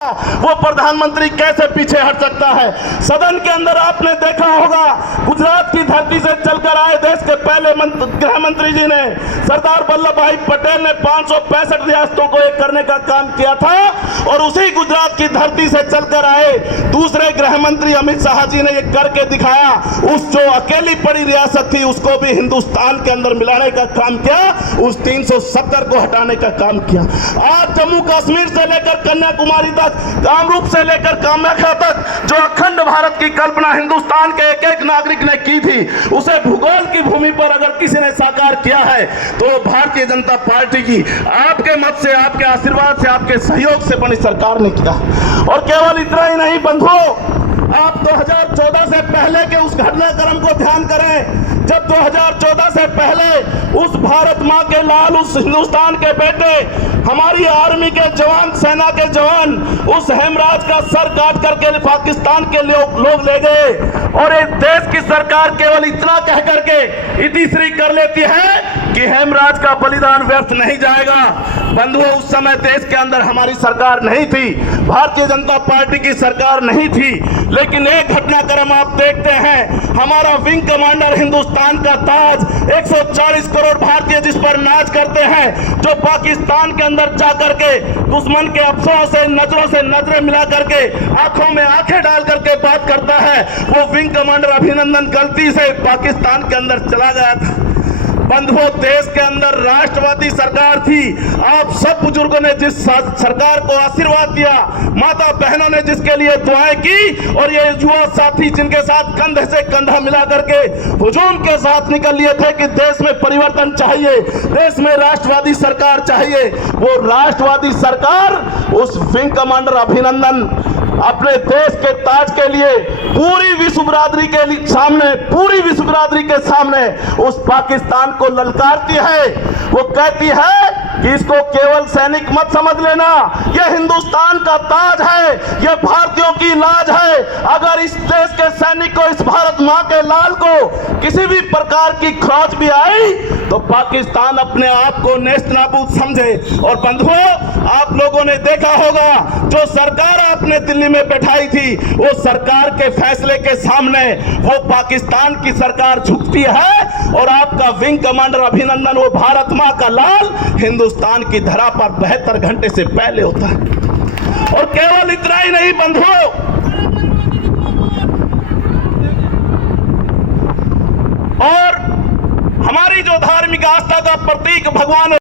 वो प्रधानमंत्री कैसे पीछे हट सकता है। सदन के अंदर आपने देखा होगा, गुजरात की धरती से चलकर आए देश के पहले गृह मंत्री जी ने, सरदार वल्लभ भाई पटेल ने 565 रियासतों को एक करने का काम किया था, और उसी गुजरात की धरती से चलकर आए दूसरे गृह मंत्री अमित शाह जी ने ये करके दिखाया। उस जो अकेली पड़ी रियासत थी उसको भी हिंदुस्तान के अंदर मिलाने का काम किया, उस 370 को हटाने का काम किया। आज जम्मू कश्मीर से लेकर कन्याकुमारी तक, कामरूप से लेकर कामाख्या तक जो अखंड भारत की कल्पना हिंदुस्तान के एक एक नागरिक ने की थी, उसे भूगोल की भूमि पर अगर किसी ने साकार किया है तो भारतीय जनता पार्टी की आपके मत से, आपके आशीर्वाद से, आपके सहयोग से बनी सरकार ने किया। और केवल इतना ही नहीं बंधुओं, आप 2014 से पहले के उस घटनाक्रम को ध्यान करें, जब 2014 से पहले उस भारत माँ के लाल, उस हिंदुस्तान के बेटे, हमारी आर्मी के जवान, सेना के जवान उस हेमराज का सर काट करके पाकिस्तान के लोग ले गए, और इस देश की सरकार केवल इतना कह करके इतिश्री कर लेती है कि हेमराज का बलिदान व्यर्थ नहीं जाएगा। बंधुओं, उस समय देश के अंदर हमारी सरकार नहीं थी, भारतीय जनता पार्टी की सरकार नहीं थी, लेकिन एक घटनाक्रम आप देखते हैं, हमारा विंग कमांडर हिंदुस्तान का ताज, 140 करोड़ भारतीय जिस पर नाच करते हैं, जो पाकिस्तान के अंदर जाकर के दुश्मन के अफसरों से नजरें मिला करके, आंखों में आंखें डाल करके बात करता है, वो विंग कमांडर अभिनंदन गलती से पाकिस्तान के अंदर चला गया था। बंधुओं, देश के अंदर राष्ट्रवादी सरकार थी, आप सब बुजुर्गों ने जिस सरकार को आशीर्वाद दिया, माता बहनों ने जिसके लिए दुआएं की, और ये युवा साथी जिनके साथ कंधे से कंधा मिला करके हुजूम के साथ निकल लिए थे कि देश में परिवर्तन चाहिए, देश में राष्ट्रवादी सरकार चाहिए, वो राष्ट्रवादी सरकार उस विंग कमांडर अभिनंदन अपने देश के ताज के लिए पूरी विश्व बिरादरी के सामने, पूरी विश्व बिरादरी के सामने उस पाकिस्तान को ललकारती है। वो कहती है कि इसको केवल सैनिक मत समझ लेना, ये हिंदुस्तान का ताज है, ये भारतीयों की लाज है। अगर इस देश के सैनिक को, इस भारत माँ के लाल को किसी भी प्रकार की खरोच भी आई तो पाकिस्तान अपने आप को नेस्त नाबूद समझे। और बंधुओं, आप लोगों ने देखा होगा, जो सरकार आपने दिल्ली में बैठाई थी, वो सरकार के फैसले के सामने वो पाकिस्तान की सरकार झुकती है, और आपका विंग कमांडर अभिनंदन, वो भारत माँ का लाल, हिंदुस्तान की धरा पर 72 घंटे से पहले होता है। और केवल इतना ही नहीं बंधुओं, और हमारी जो धार्मिक आस्था का प्रतीक भगवान